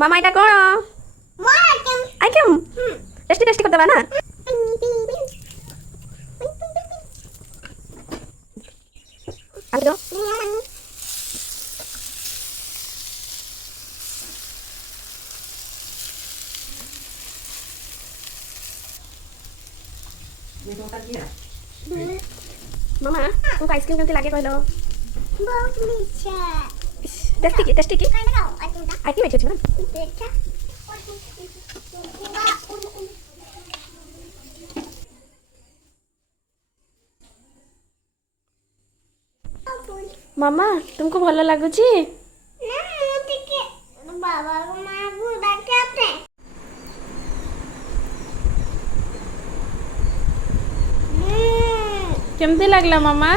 ମାମା ଏଇଟା କ'ଣ? Item tasty tasty କରିଦେବା ନା। ଆଣିଦ ମାମା तुमको आइसक्रीम केमती लागे कहलो? बहुत मीठा। टेस्टी की आइसक्रीम अच्छी ना। मामा तुमको भल लगुची? बाबा को माँ को डांटे। केमती लगला मामा?